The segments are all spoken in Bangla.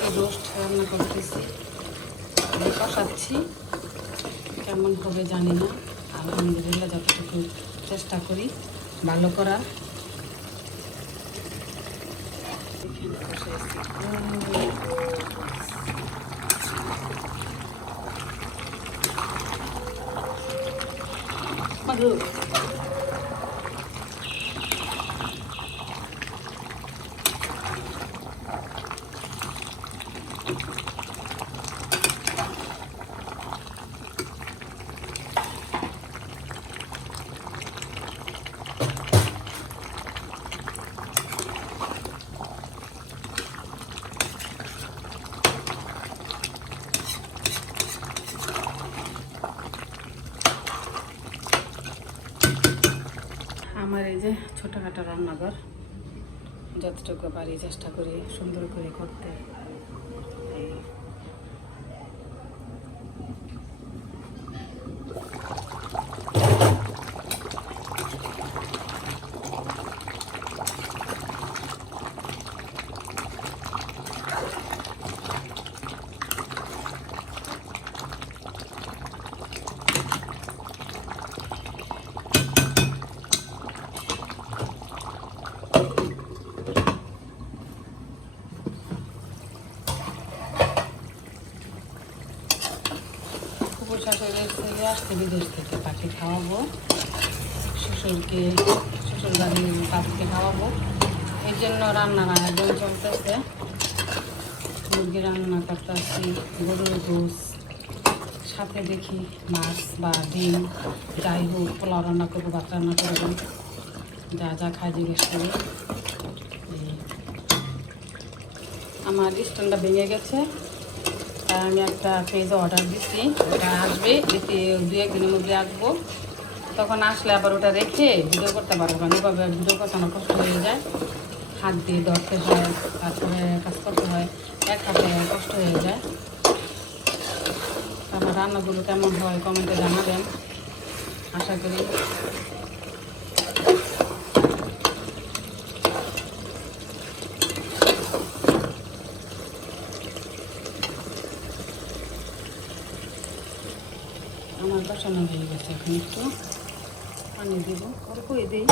টমেটো রোস্ট রান্না করতেছি, কষাচ্ছি। কেমন হবে জানি না, আলহামদুলিল্লাহ যতটুকু চেষ্টা করি ভালো করার। আমার এই যে ছোটোখাটো রান্নাঘর, যতটুকু পারি চেষ্টা করি সুন্দর করে করতে। শাশুড়ের ছেলে আসতে বিদেশ থেকে, তাকে খাওয়াবো। শ্বশুরকে, শ্বশুর বাড়ির তাদেরকে খাওয়াবো। এই জন্য রান্নার আয়োজন চলতেছে। মুরগি রান্না করতেছি, গরুর গোস, সাথে দেখি মাছ বা ডিম, যাই হোক, পোলাও রান্না করবো, ভাত রান্না করবো, যা যা খাই জিজ্ঞেস করি। আমার স্ট্যান্ডটা ভেঙে গেছে, তাই আমি একটা পেজে অর্ডার দিচ্ছি, ওটা আসবে, এতে 2-1 দিনের মধ্যে আসবো। তখন আসলে আবার ওটা রেখে ভিডিও করতে পারবো, কারণ এভাবে ভিডিও করতে আমার কষ্ট হয়ে যায়। হাত দিয়ে ধরতে হয়, তারপরে কাজ করতে হয়, এক হাতে কষ্ট হয়ে যায়। আমার রান্নাগুলো কেমন হয় কমেন্টে জানাবেন, আশা করি। আমার বসানো হয়ে গেছে, এখন একটু পানি দেবো, অল্পই দিই।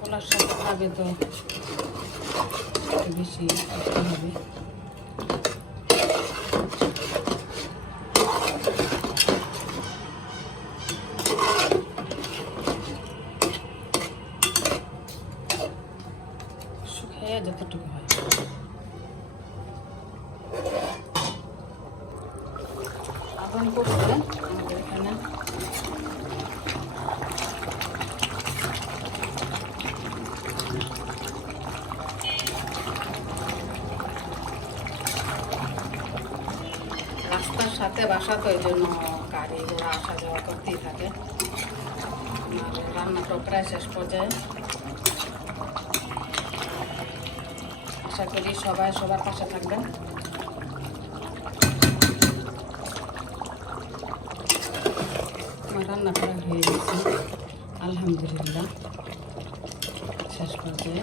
পোলার সাথে খাবে তো একটু বেশি করতে হবে। শুকিয়ে যতটুকু হয়। আগুন করছে আমাদের এখানে। রাস্তার সাথে বাসা, তো এই জন্য গাড়ি ঘোড়া আসা যাওয়া করতেই থাকে। আমার রান্নাটা প্রায় শেষ পর্যায়ে। আশা করি সবাই সবার পাশে থাকবেন। আমার রান্না প্রায় হয়ে গেছে, আলহামদুলিল্লাহ শেষ পর্যায়ে।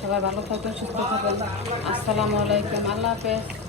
সবাই ভালো থাকবেন, সুস্থ থাকবেন। আসসালামু আলাইকুম, আল্লাহ হাফেজ।